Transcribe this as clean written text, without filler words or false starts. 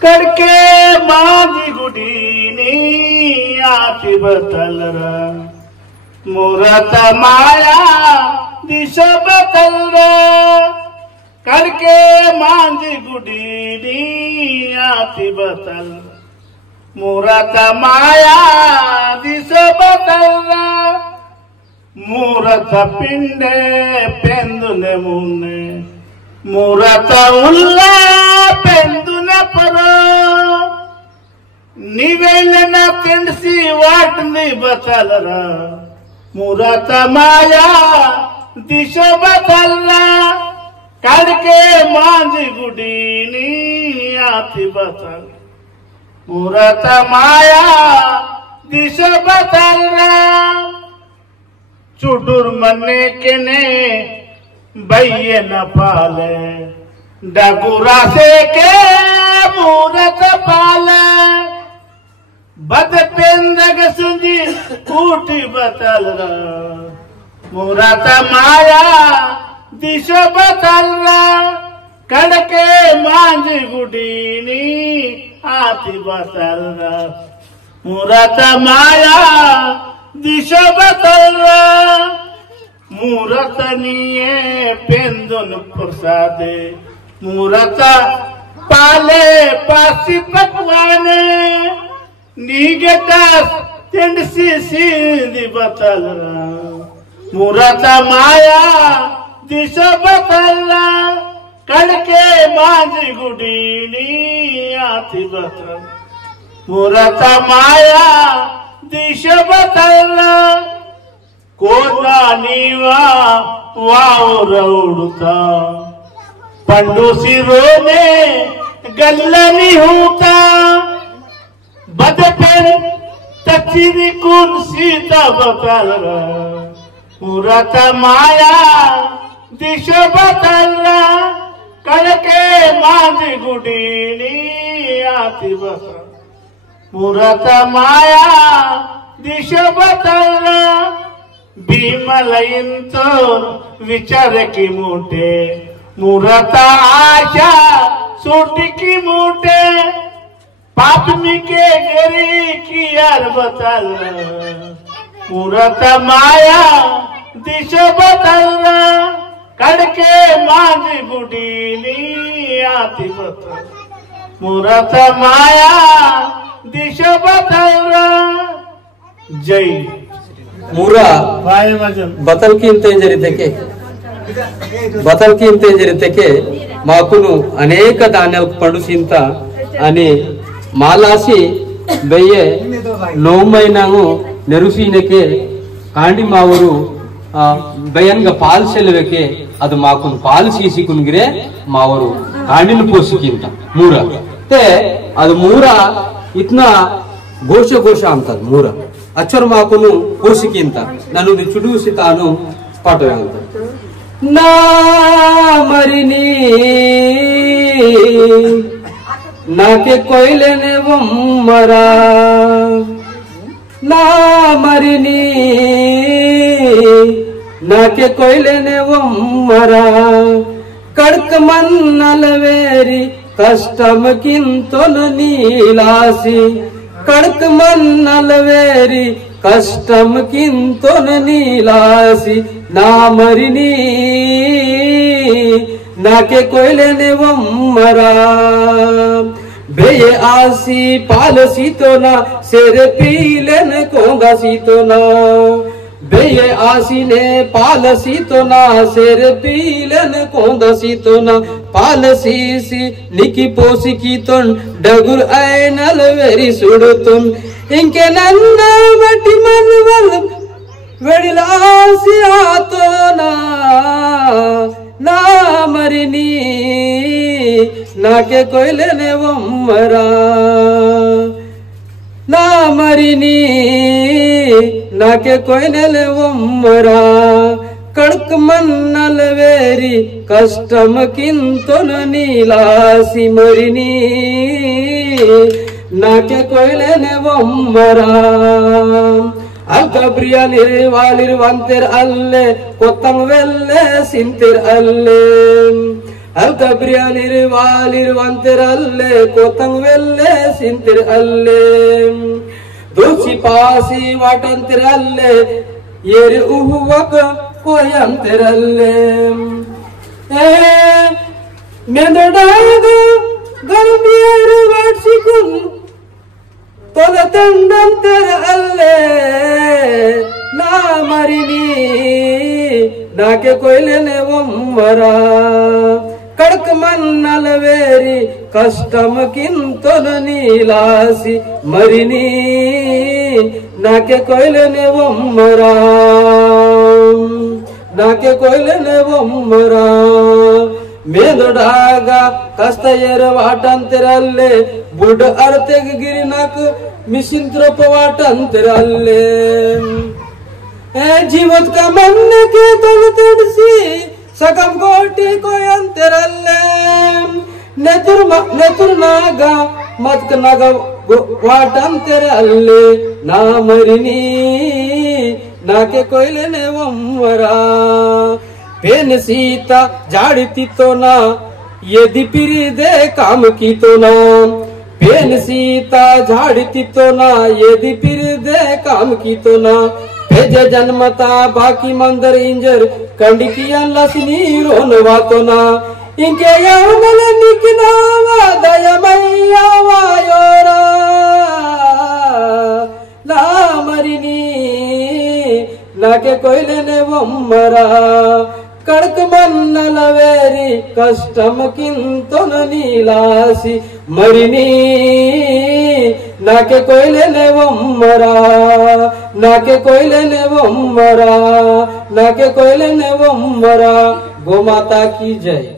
कड़के माझी गुडीनी आती बतलर मुरत माया दिश बतलर कड़के माझी गुडीनी आती बतल मुरत माया दिश बतलर मूरत पिंडे पेंदुने मुन्ने मूरत उल्ला पेंदुने पर निवेलन तिंडसी वाटनी बतलरा मूरत माया दिश बतलरा कड़के माझी गुडीनी आती बतल मूरत माया दिश बतलरा चुडुर मने के ने बैये न पाले डगुरा से के मूरत पाले बद पेंदग सुंजी कूटी बतल मूरत माया दिश बतल कड़के माझी गुडीनी आती बतल मूरत माया दिश बतल मूरत निये पेंदुन प्रसादे मूरत पाले पासी पकवाने नीगता तिंडसी सीधी बतल मूरत माया दिश बतल कड़के माझी गुडीनी आती बतल मूरत माया दिश बतल कोना नीवा वाव रौड़ता पंडूसी रोने गल्लनी होता बद पेन तचिरी कुन सीता बतल मूरत माया दिश बतल कड़के माझी गुडीनी आती बतल मूरत माया दिश बतल भीमल इंतोर विचार की मोठे मूरत आशा सोटी की मोठे पापनी के गरी की यार बतल मूरत माया दिश बतल कड़के माझी गुडीनी आती बतल मूरत माया दिश बतल जय मूरा बतल की जरितेके माकुनु अनेक धान्य पंडुसिंत अनि मालासी बेये नोमैनांगु नेरुसीनेके कांडी मावरू बेयनग पाल सेलवेके ಅದು ಮಾಕುನ್ ಪಾಲ್ ಸೀಸಿ ಕುನ್ಗಿರೆ ಮಾವರು ಕಾಂಡಿನ ಪೋಸಿಕಿಂತ ಮೂರ ते ಅದು ಮೂರ ಇತ್ನ ಘೋಷ ಅಂತದ ಮೂರ अक्षर माकुनु पोसिकिंत ननु चुडूसी तानु पाठवे अंत ना मरिनी नाके कोयले ने वम्मरा ना मरिनी नाके कोयले ने वम्मरा कड़क मन्नलवेरी कष्टम किंतु नीलासी कड़क मन्नलवेरी कष्टम किंतु नीलासी ना मरिनी नाके कोयले ने वम्मरा बेये आसी पालसी तो ना शेर पीले न कोंगा सी तो ना बेये आसी ने पालसी तो ना शेर पीले न कोंगा सी तो ना पालसी सी निकी पोसी की तुन डगुर ऐनल वेरी सुडुतुन इंके नन्ना मटी मनवल वेडिलासी आतो ना मरिनी नाके कोयले ने वम्मरा ना मरिनी नाके कोयले ने वम्मरा कड़क मन्नल वेरी कष्टम किंतु नीलासी मरिनी नाके कोयले ने वम्मरा अगब्रिया निर्वालिर वंतेर अल्ले कोतंग वेल्ले सिंतेर अल्ले ಅಲ್ಕಬ್ರಿಯನಿರ್ ವಾಲಿರ್ ವಂತಿರಲ್ಲೆ ಕೋತಂಗ್ ವೆಲ್ಲೆ ಸಿಂತಿರ್ ಅಲ್ಲೆ ದೋಸಿ ಪಾಸಿ ವಾಟಂತಿರಲ್ಲೆ ಏರಿ ಉಹುವಕ ಕೊಯಂತಿರಲ್ಲೆ ಮೆಂದಡಾಗ ಗಂಭೀರ ವಾಟ್ಸಿಕುನ್ ತೊಲ ತಂಡಂತಿರ ಅಲ್ಲೆ ನಾ ಮರಿನಿ ನಾಕೆ ಕೊಯ್ಲೆನೆ ಒಮ್ಮರ ಕಡಕ ಮನ್ನಲವೇರಿ ಕಷ್ಟಮಕ್ಕಿಂತೊಲು ನೀಲಾಸಿ ಮರಿನಿ ನಾಕೆ ಕೊಯ್ಲೆನೆ ಒಮ್ಮರ ನಾಕೆ ಕೊಯ್ಲೆನೆ ಒಮ್ಮರ ಮೇದೊಡಾಗ ಕಷ್ಟ ವಾಟಂತಿರಲ್ಲೇ ಬುಡ್ ಅರ್ತೆಗೆ ಗಿರಿನಾಕ್ ಮಿಸಿಂತ್ರಪ ವಾಟಂತಿರಲ್ಲೇ जीवत का मन के तल तुड़सी सकम गोटी को अंतरल्ले नेतुर नागा मत नागा वाटम तेरे अल्ले ना मरिनी ना के कोयले ने वमरा पेन सीता झाड़ती तो ना ये दिपिरी दे काम की तो ना पेन सीता झाड़ती तो ना ये दिपिरी दे काम की तो ना भेजे जन्मता बाकी मंदर इंजर कंडिकिया लसनी रोन वातो ना इंके यावल निकना वादय मैया वायोरा ना मरिनी नाके कोयले ने वम्मरा कड़क मन्नलवेरी कष्टम किंतुन नीलासी मरिनी नाके कोयले ने वम्मरा नाके कोयले ने वम्मरा नाके कोयले ने वम्मरा। गो माता की जय।